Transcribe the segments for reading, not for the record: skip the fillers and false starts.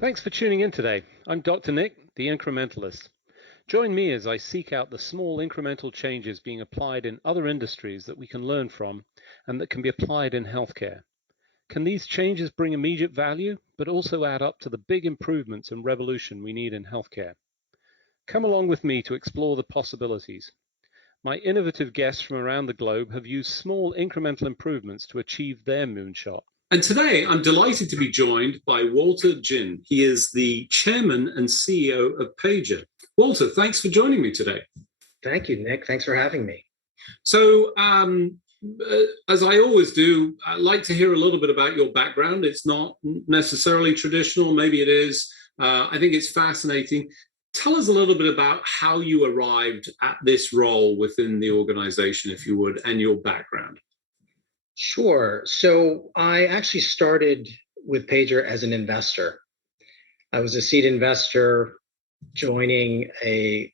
Thanks for tuning in today. I'm Dr. Nick, the Incrementalist. Join me as I seek out the small incremental changes being applied in other industries that we can learn from and that can be applied in healthcare. Can these changes bring immediate value, but also add up to the big improvements and revolution we need in healthcare? Come along with me to explore the possibilities. My innovative guests from around the globe have used small incremental improvements to achieve their moonshot. And today I'm delighted to be joined by WalterJin. He is the chairman and CEO of Pager. Walter, thanks for joining me today. Thank you, Nick. Thanks for having me. So, as I always do, I'd like to hear a little bit about your background. It's not necessarily traditional, maybe it is. I think it's fascinating. Tell us a little bit about how you arrived at this role within the organization, if you would, and your background. Sure. So I actually started with Pager as an investor. I was a seed investor joining a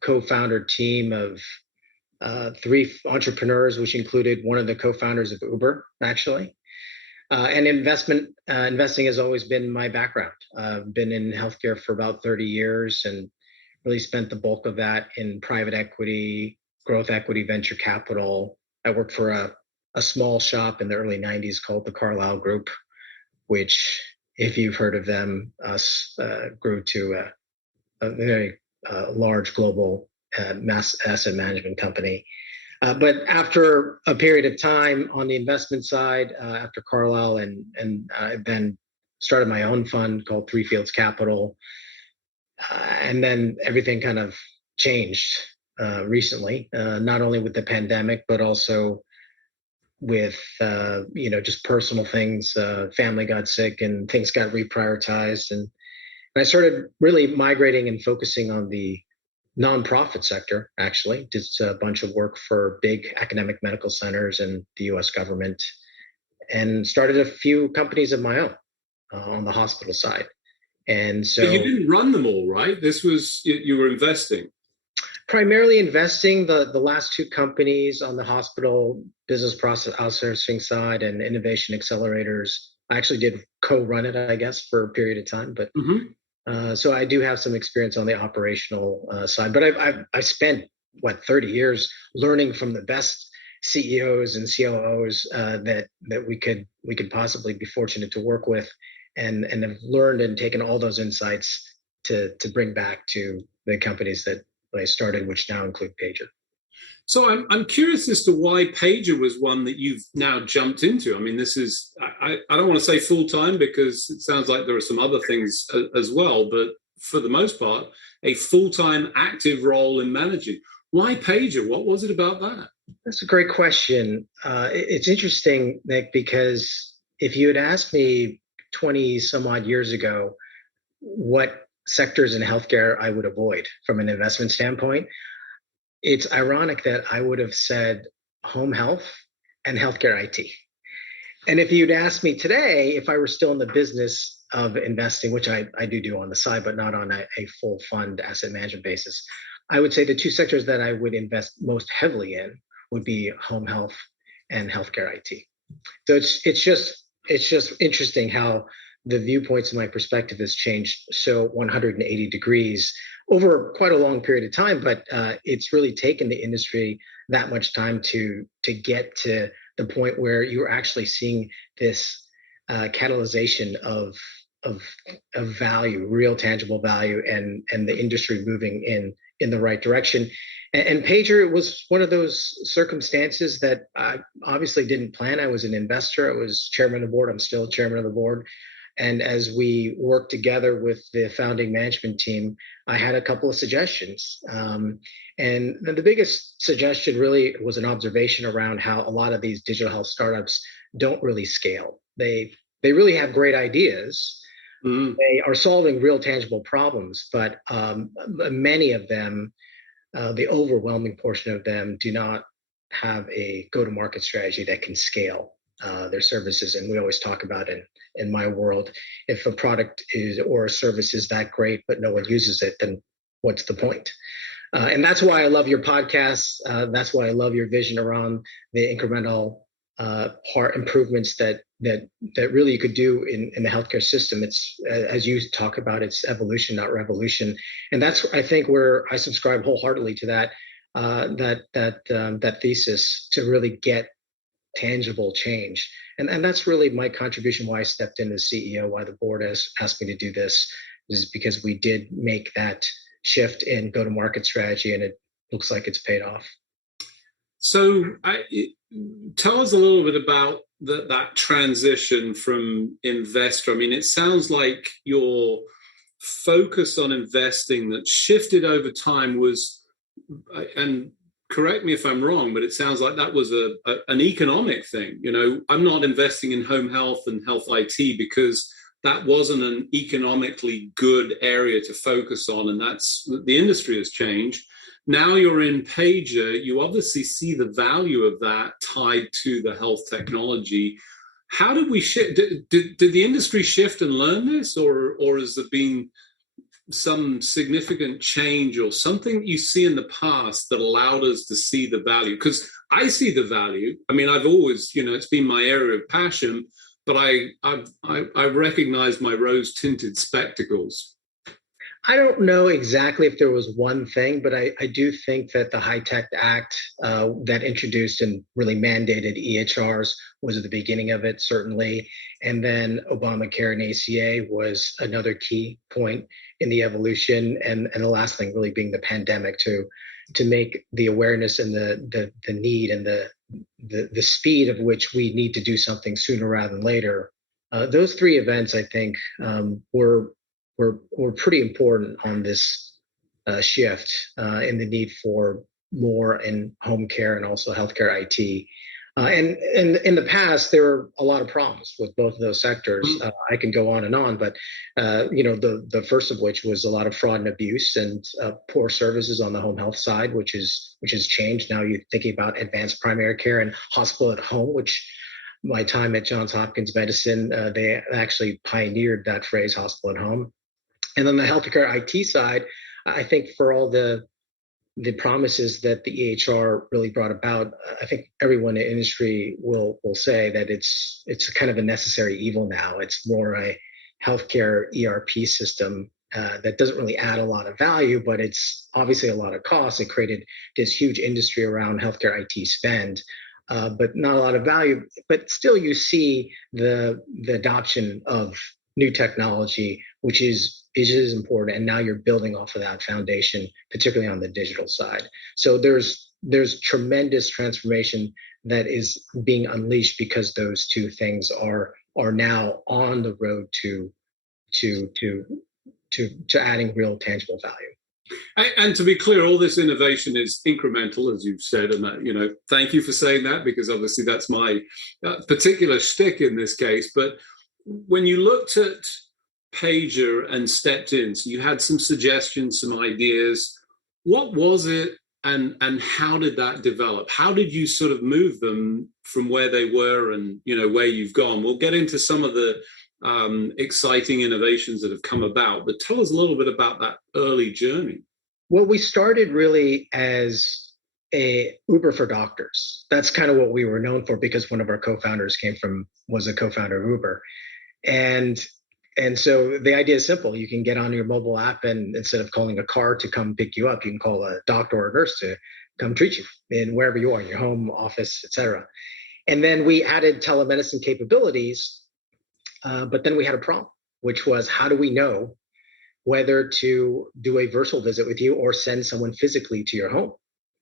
co-founder team of three entrepreneurs, which included one of the co-founders of Uber, actually. And investing has always been my background. I've been in healthcare for about 30 years and really spent the bulk of that in private equity, growth equity, venture capital. I worked for a small shop in the early 90s called the Carlyle Group, which, if you've heard of them, grew to a very large global mass asset management company. But after a period of time on the investment side, after Carlyle, and I then started my own fund called Three Fields Capital. And then everything kind of changed recently, not only with the pandemic, but also with, just personal things. Family got sick and things got reprioritized. And I started really migrating and focusing on the nonprofit sector, actually. Did a bunch of work for big academic medical centers and the US government, and started a few companies of my own on the hospital side. And so, but you didn't run them all, right? This was, you were investing. Primarily investing. The last two companies on the hospital business process outsourcing side and innovation accelerators, I actually did co-run it, I guess, for a period of time. But so I do have some experience on the operational side. But I spent 30 years learning from the best CEOs and COOs that we could possibly be fortunate to work with, and have learned and taken all those insights to bring back to the companies that I started, which now include Pager. So I'm curious as to why Pager was one that you've now jumped into. I mean, this is, I don't want to say full-time because it sounds like there are some other things as well, but for the most part, a full-time active role in managing. Why Pager? What was it about that? That's a great question. It's interesting, Nick, because if you had asked me 20 some odd years ago what sectors in healthcare I would avoid from an investment standpoint, it's ironic that I would have said home health and healthcare IT. And if you'd asked me today, if I were still in the business of investing, which I do on the side, but not on a full fund asset management basis, I would say the two sectors that I would invest most heavily in would be home health and healthcare IT. So it's just interesting how the viewpoints in my perspective has changed so 180 degrees over quite a long period of time, but it's really taken the industry that much time to get to the point where you're actually seeing this catalyzation of value, real tangible value, and the industry moving in the right direction. And Pager was one of those circumstances that I obviously didn't plan. I was an investor. I was chairman of the board. I'm still chairman of the board. And as we worked together with the founding management team, I had a couple of suggestions. And the biggest suggestion really was an observation around how a lot of these digital health startups don't really scale. They really have great ideas. They are solving real tangible problems, but many of them, the overwhelming portion of them, do not have a go-to-market strategy that can scale their services. And we always talk about in my world, if a product is or a service is that great, but no one uses it, then what's the point? And that's why I love your podcast. That's why I love your vision around the incremental part improvements that that really you could do in the healthcare system. It's as you talk about, it's evolution, not revolution, and that's I think where I subscribe wholeheartedly to that thesis to really get tangible change. And that's really my contribution why I stepped in as CEO, why the board has asked me to do this, is because we did make that shift in go-to-market strategy, and it looks like it's paid off. So tell us a little bit about that transition from investor. I mean, it sounds like your focus on investing that shifted over time was, and correct me if I'm wrong, but it sounds like that was an economic thing. You know, I'm not investing in home health and health IT because that wasn't an economically good area to focus on, and that's the industry has changed. Now you're in pager, you obviously see the value of that tied to the health technology. How did we shift? Did the industry shift and learn this, or has there been some significant change or something you see in the past that allowed us to see the value? Because I see the value. I mean, I've always, it's been my area of passion, but I recognize my rose-tinted spectacles. I don't know exactly if there was one thing, but I do think that the HITECH Act that introduced and really mandated EHRs was at the beginning of it, certainly. And then Obamacare and ACA was another key point in the evolution. And the last thing really being the pandemic to make the awareness and the need and the speed of which we need to do something sooner rather than later. Those three events, I think, were pretty important on this shift in the need for more in home care and also healthcare IT. And in the past, there were a lot of problems with both of those sectors. I can go on and on, but the first of which was a lot of fraud and abuse and poor services on the home health side, which has changed. Now you're thinking about advanced primary care and hospital at home, which my time at Johns Hopkins Medicine, they actually pioneered that phrase, hospital at home. And on the healthcare IT side, I think for all the promises that the EHR really brought about, I think everyone in the industry will say that it's kind of a necessary evil now. It's more a healthcare ERP system that doesn't really add a lot of value, but it's obviously a lot of cost. It created this huge industry around healthcare IT spend, but not a lot of value. But still, you see the adoption of new technology, which is important, and now you're building off of that foundation, particularly on the digital side. So there's tremendous transformation that is being unleashed because those two things are now on the road to adding real tangible value. And to be clear, all this innovation is incremental, as you've said, and thank you for saying that, because obviously that's my particular shtick in this case. But when you looked at pager and stepped in, so you had some suggestions, some ideas. What was it, and how did that develop? How did you sort of move them from where they were and where you've gone? We'll get into some of the exciting innovations that have come about, but tell us a little bit about that early journey. Well, we started really as a Uber for doctors. That's kind of what we were known for, because one of our co-founders was a co-founder of Uber. And so the idea is simple. You can get on your mobile app, and instead of calling a car to come pick you up, you can call a doctor or a nurse to come treat you in wherever you are, in your home, office, etc. And then we added telemedicine capabilities, but then we had a problem, which was, how do we know whether to do a virtual visit with you or send someone physically to your home?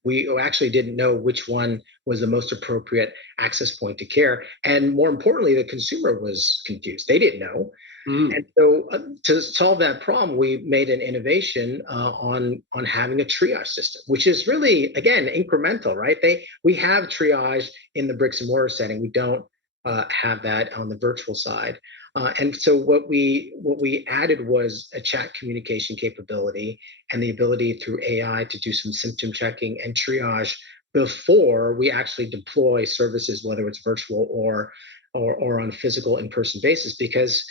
We actually didn't know which one was the most appropriate access point to care. And more importantly, the consumer was confused. They didn't know. And so to solve that problem, we made an innovation on having a triage system, which is really, again, incremental, right? We have triage in the bricks and mortar setting. We don't have that on the virtual side. And so what we added was a chat communication capability and the ability through AI to do some symptom checking and triage before we actually deploy services, whether it's virtual or on a physical in-person basis, because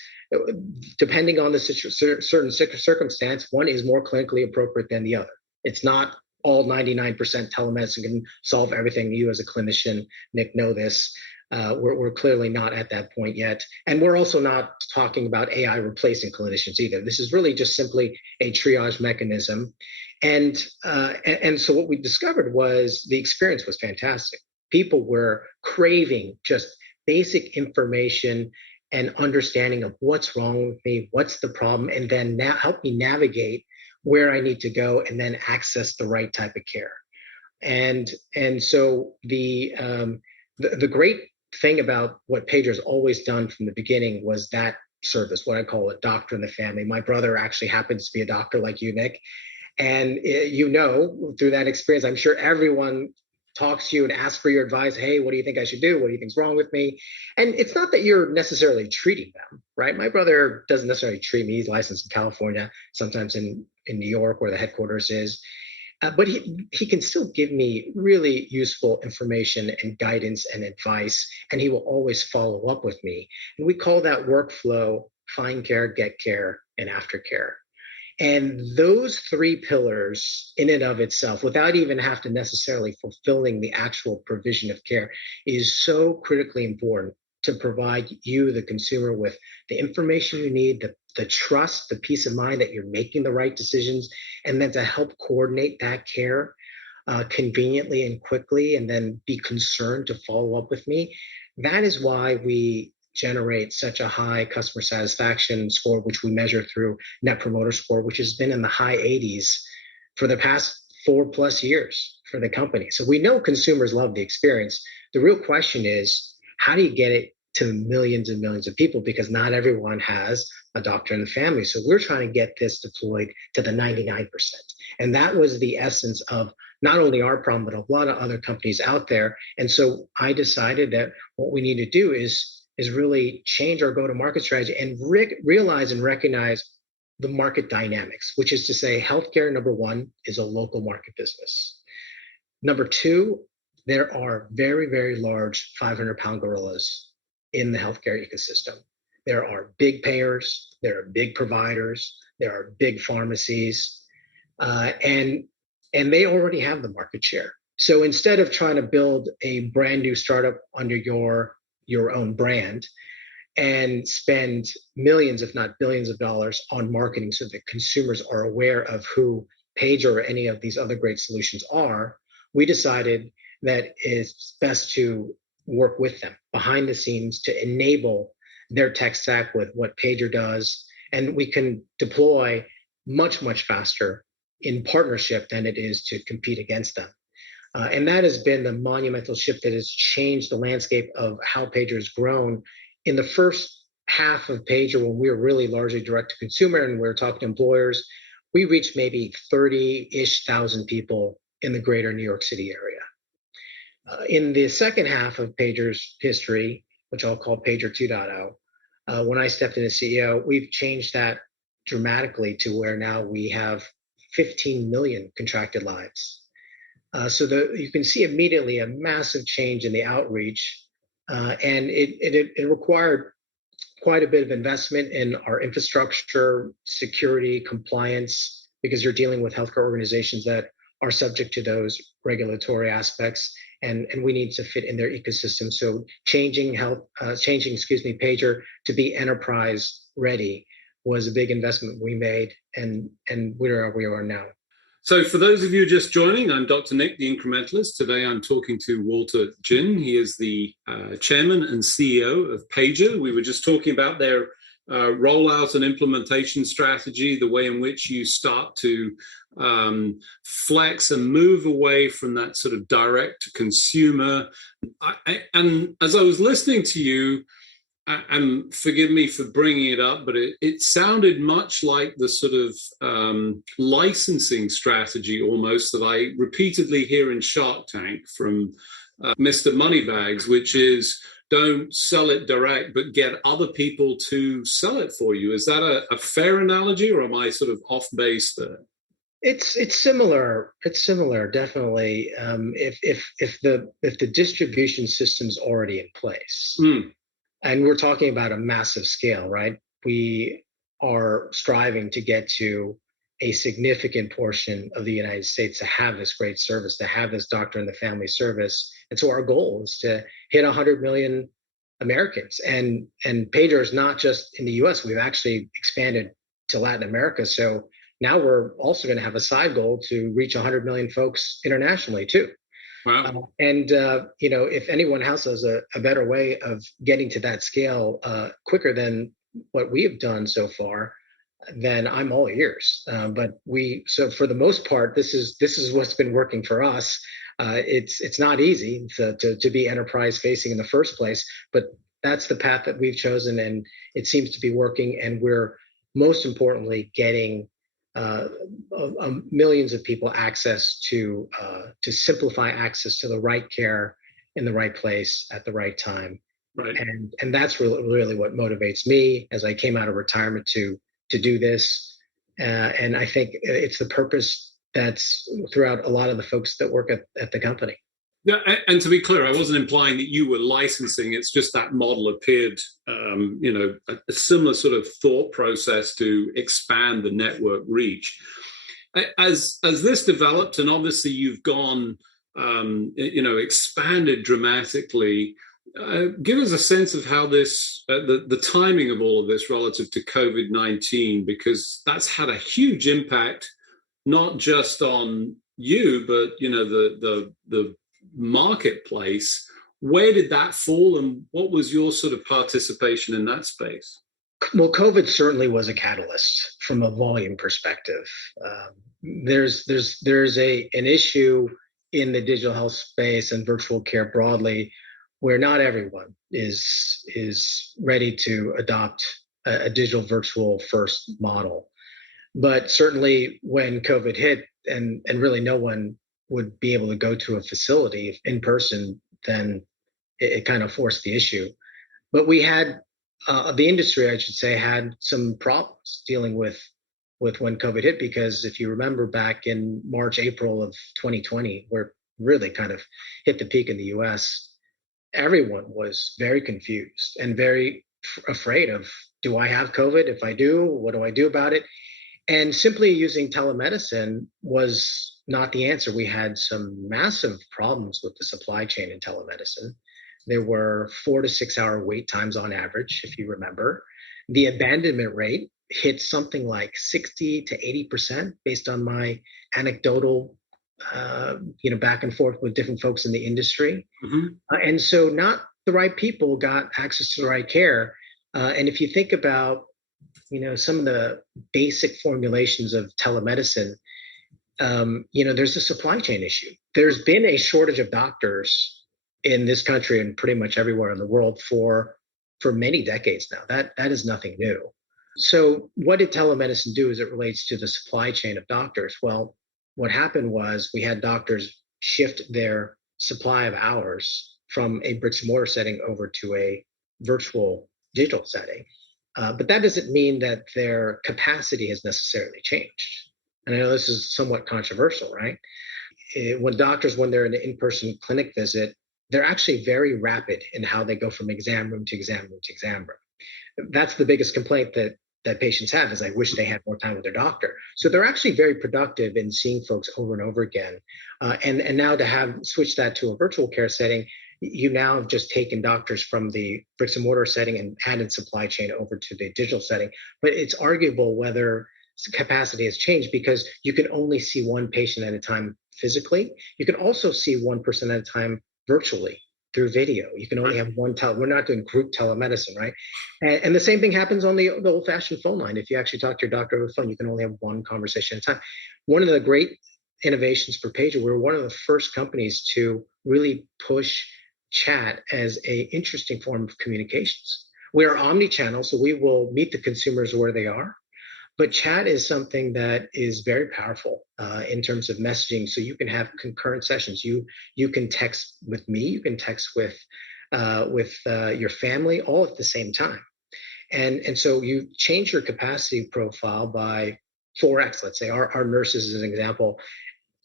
depending on the certain circumstance, one is more clinically appropriate than the other. It's not all 99% telemedicine can solve everything. You as a clinician, Nick, know this. We're clearly not at that point yet. And we're also not talking about AI replacing clinicians either. This is really just simply a triage mechanism. And so what we discovered was the experience was fantastic. People were craving just basic information and understanding of what's wrong with me, what's the problem, and then help me navigate where I need to go and then access the right type of care. And so the great thing about what Pager's always done from the beginning was that service, what I call a doctor in the family. My brother actually happens to be a doctor like you, Nick. And through that experience, I'm sure everyone talks to you and asks for your advice. Hey, what do you think I should do? What do you think's wrong with me? And it's not that you're necessarily treating them, right? My brother doesn't necessarily treat me. He's licensed in California, sometimes in New York, where the headquarters is. But he can still give me really useful information and guidance and advice, and he will always follow up with me. And we call that workflow: find care, get care, and aftercare. And those three pillars in and of itself, without even have to necessarily fulfilling the actual provision of care, is so critically important to provide you, the consumer, with the information you need, the trust, the peace of mind that you're making the right decisions, and then to help coordinate that care conveniently and quickly, and then be concerned to follow up with me. That is why we generate such a high customer satisfaction score, which we measure through Net Promoter Score, which has been in the high 80s for the past 4+ years for the company. So we know consumers love the experience. The real question is, how do you get it to millions and millions of people? Because not everyone has a doctor in the family. So we're trying to get this deployed to the 99%. And that was the essence of not only our problem, but a lot of other companies out there. And so I decided that what we need to do is really change our go-to-market strategy and realize and recognize the market dynamics, which is to say, healthcare, number one, is a local market business. Number two, there are very, very large 500-pound gorillas in the healthcare ecosystem. There are big payers, there are big providers, there are big pharmacies, and they already have the market share. So instead of trying to build a brand new startup under your own brand and spend millions, if not billions of dollars on marketing so that consumers are aware of who Pager or any of these other great solutions are, we decided that it's best to work with them behind the scenes to enable their tech stack with what Pager does. And we can deploy much, much faster in partnership than it is to compete against them. And that has been the monumental shift that has changed the landscape of how Pager has grown. In the first half of Pager, when we were really largely direct to consumer and we were talking to employers, we reached maybe 30-ish thousand people in the greater New York City area. In the second half of Pager's history, which I'll call Pager 2.0, when I stepped in as CEO, we've changed that dramatically to where now we have 15 million contracted lives. So you can see immediately a massive change in the outreach, and it required quite a bit of investment in our infrastructure, security, compliance, because you're dealing with healthcare organizations that are subject to those regulatory aspects, and we need to fit in their ecosystem. So changing Pager to be enterprise ready was a big investment we made, and where we are now. So for those of you just joining, I'm Dr. Nick, the Incrementalist. Today I'm talking to WalterJin. He is the chairman and CEO of Pager. We were just talking about their rollout and implementation strategy, the way in which you start to flex and move away from that sort of direct to consumer. And as I was listening to you, and forgive me for bringing it up, but it sounded much like the sort of licensing strategy almost that I repeatedly hear in Shark Tank from Mr. Moneybags, which is don't sell it direct, but get other people to sell it for you. Is that a fair analogy, or am I sort of off base there? It's similar. It's similar, definitely. If the distribution system's already in place. And we're talking about a massive scale, right? We are striving to get to a significant portion of the United States to have this great service, to have this doctor in the family service. And so our goal is to hit 100 million Americans. And pager is not just in the US, we've actually expanded to Latin America. So now we're also going to have a side goal to reach 100 million folks internationally too. Wow. If anyone else has a better way of getting to that scale quicker than what we have done so far, then I'm all ears. So for the most part, this is what's been working for us. It's not easy to be enterprise facing in the first place, but that's the path that we've chosen, and it seems to be working. And we're most importantly getting millions of people access to simplify access to the right care in the right place at the right time. Right. And that's really what motivates me as I came out of retirement to do this. And I think it's the purpose that's throughout a lot of the folks that work at the company. Yeah, and to be clear, I wasn't implying that you were licensing. It's just that model appeared, a similar sort of thought process to expand the network reach. As this developed, and obviously you've gone, expanded dramatically. Give us a sense of how this, the timing of all of this relative to COVID-19, because that's had a huge impact, not just on you, but the marketplace. Where did that fall, and what was your sort of participation in that space? Well, COVID certainly was a catalyst from a volume perspective. There's an issue in the digital health space and virtual care broadly, where not everyone is ready to adopt a digital virtual first model. But certainly when COVID hit and really no one would be able to go to a facility in person, then it kind of forced the issue. But we had, the industry, I should say, had some problems dealing with when COVID hit, because if you remember back in March, April of 2020, where really kind of hit the peak in the US, everyone was very confused and very afraid of, do I have COVID? If I do, what do I do about it? And simply using telemedicine was not the answer. We had some massive problems with the supply chain in telemedicine. There were 4 to 6 hour wait times on average, if you remember. The abandonment rate hit something like 60 to 80% based on my anecdotal back and forth with different folks in the industry. Mm-hmm. And so not the right people got access to the right care. And if you think about, some of the basic formulations of telemedicine, there's a supply chain issue. There's been a shortage of doctors in this country and pretty much everywhere in the world for many decades now. That is nothing new. So what did telemedicine do as it relates to the supply chain of doctors? Well, what happened was we had doctors shift their supply of hours from a bricks and mortar setting over to a virtual digital setting. But that doesn't mean that their capacity has necessarily changed. And I know this is somewhat controversial, right? When they're in an in-person clinic visit, they're actually very rapid in how they go from exam room to exam room to exam room. That's the biggest complaint that patients have, is I wish they had more time with their doctor. So they're actually very productive in seeing folks over and over again. And now to have switched that to a virtual care setting, you now have just taken doctors from the bricks and mortar setting and added supply chain over to the digital setting. But it's arguable whether capacity has changed, because you can only see one patient at a time physically. You can also see one person at a time virtually through video. You can only have one we're not doing group telemedicine, right? And the same thing happens on the old-fashioned phone line. If you actually talk to your doctor over the phone, you can only have one conversation at a time. One of the great innovations for pager, we were one of the first companies to really push chat as an interesting form of communications. We are omni-channel, so we will meet the consumers where they are. But chat is something that is very powerful in terms of messaging. So you can have concurrent sessions. You can text with me. You can text with your family, all at the same time. And so you change your capacity profile by 4x. Let's say our nurses, as an example,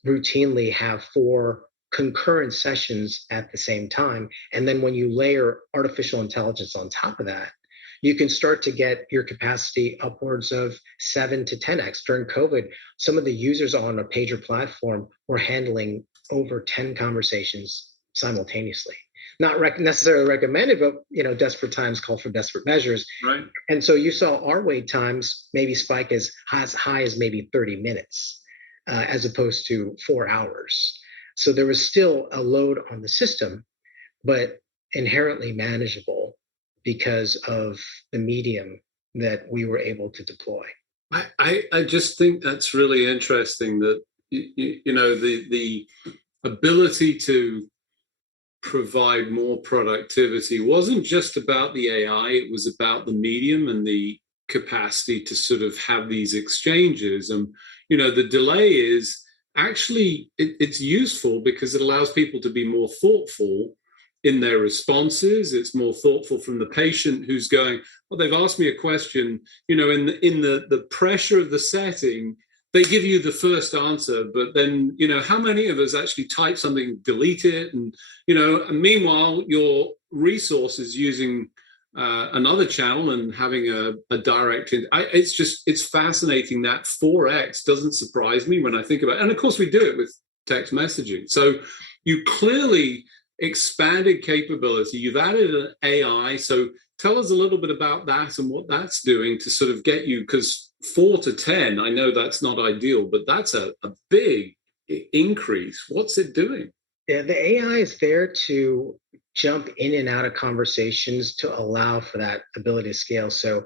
routinely have 4 concurrent sessions at the same time. And then when you layer artificial intelligence on top of that, you can start to get your capacity upwards of 7 to 10x. During COVID, some of the users on a pager platform were handling over 10 conversations simultaneously. Not necessarily recommended, but desperate times call for desperate measures. Right. And so you saw our wait times maybe spike as high as maybe 30 minutes, as opposed to 4 hours. So there was still a load on the system, but inherently manageable because of the medium that we were able to deploy. I just think that's really interesting that the ability to provide more productivity wasn't just about the AI, it was about the medium and the capacity to sort of have these exchanges. And the delay is actually it's useful because it allows people to be more thoughtful in their responses. It's more thoughtful from the patient who's going, well, they've asked me a question, in the pressure of the setting, they give you the first answer, but then, how many of us actually type something, delete it, and meanwhile, your resource is using another channel and having a direct. It's fascinating. That 4x doesn't surprise me when I think about it. And of course, we do it with text messaging. So you clearly expanded capability. You've added an AI. So tell us a little bit about that and what that's doing to sort of get you, because 4 to 10, I know that's not ideal, but that's a big increase. What's it doing? Yeah, the AI is there to jump in and out of conversations to allow for that ability to scale. So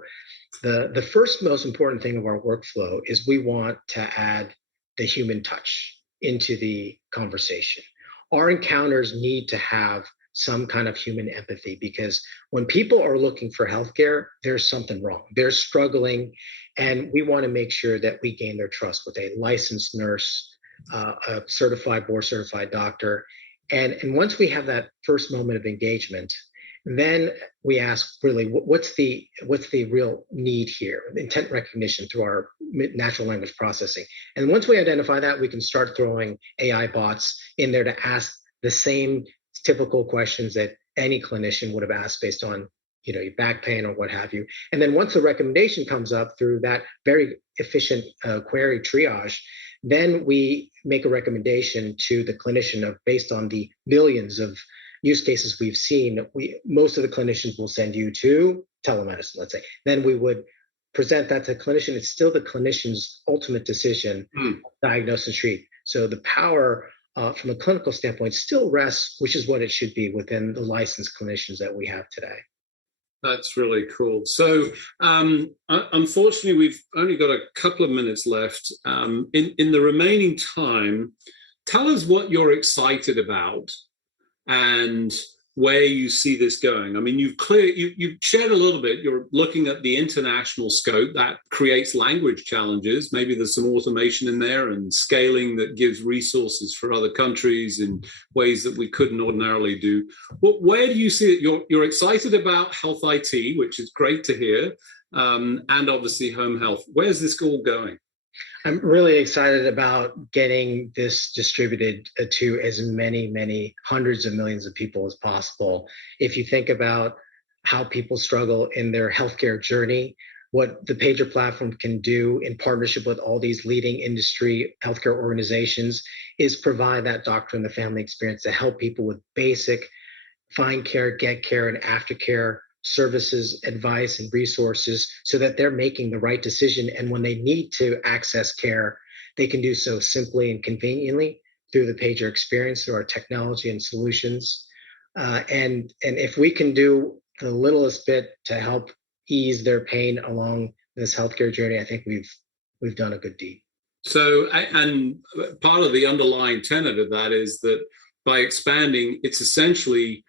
the first most important thing of our workflow is we want to add the human touch into the conversation. Our encounters need to have some kind of human empathy, because when people are looking for healthcare, there's something wrong. They're struggling, and we want to make sure that we gain their trust with a licensed nurse, a certified, board certified doctor. And once we have that first moment of engagement, then we ask really, what's the real need here? Intent recognition through our natural language processing. And once we identify that, we can start throwing AI bots in there to ask the same typical questions that any clinician would have asked based on your back pain or what have you. And then once the recommendation comes up through that very efficient query triage, then we make a recommendation to the clinician based on the millions of use cases we've seen. Most of the clinicians will send you to telemedicine, let's say. Then we would present that to the clinician. It's still the clinician's ultimate decision, diagnose and treat. So the power from a clinical standpoint still rests, which is what it should be, within the licensed clinicians that we have today. That's really cool. So unfortunately, we've only got a couple of minutes left. In the remaining time, tell us what you're excited about and where you see this going. I mean, you've shared a little bit. You're looking at the international scope that creates language challenges. Maybe there's some automation in there and scaling that gives resources for other countries in ways that we couldn't ordinarily do. But where do you see it? You're excited about health IT, which is great to hear, and obviously home health. Where's this all going? I'm really excited about getting this distributed to as many hundreds of millions of people as possible. If you think about how people struggle in their healthcare journey, what the pager platform can do in partnership with all these leading industry healthcare organizations is provide that doctor and the family experience to help people with basic find care, get care, and aftercare services, advice, and resources so that they're making the right decision. And when they need to access care, they can do so simply and conveniently through the pager experience, through our technology and solutions. And if we can do the littlest bit to help ease their pain along this healthcare journey, I think we've done a good deed. So, and part of the underlying tenet of that is that by expanding, it's essentially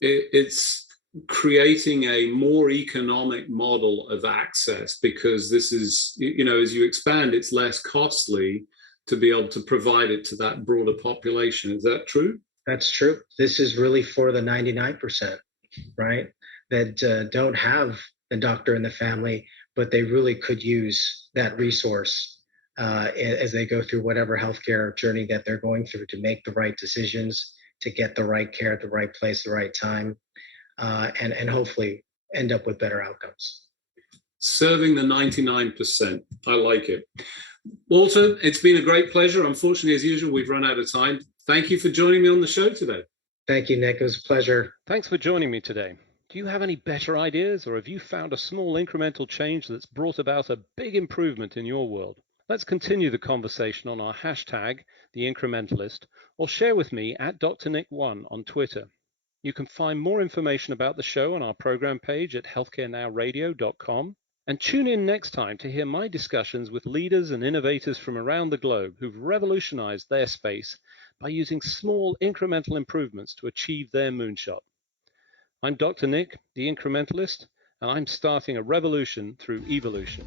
it's creating a more economic model of access, because this is, as you expand, it's less costly to be able to provide it to that broader population. Is that true? That's true. This is really for the 99%, right? That don't have the doctor in the family, but they really could use that resource as they go through whatever healthcare journey that they're going through to make the right decisions, to get the right care at the right place, the right time. And hopefully end up with better outcomes. Serving the 99%. I like it. Walter, it's been a great pleasure. Unfortunately, as usual, we've run out of time. Thank you for joining me on the show today. Thank you, Nick. It was a pleasure. Thanks for joining me today. Do you have any better ideas, or have you found a small incremental change that's brought about a big improvement in your world? Let's continue the conversation on our hashtag, The Incrementalist, or share with me at DrNick1 on Twitter. You can find more information about the show on our program page at healthcarenowradio.com. And tune in next time to hear my discussions with leaders and innovators from around the globe who've revolutionized their space by using small incremental improvements to achieve their moonshot. I'm Dr. Nick, the Incrementalist, and I'm starting a revolution through evolution.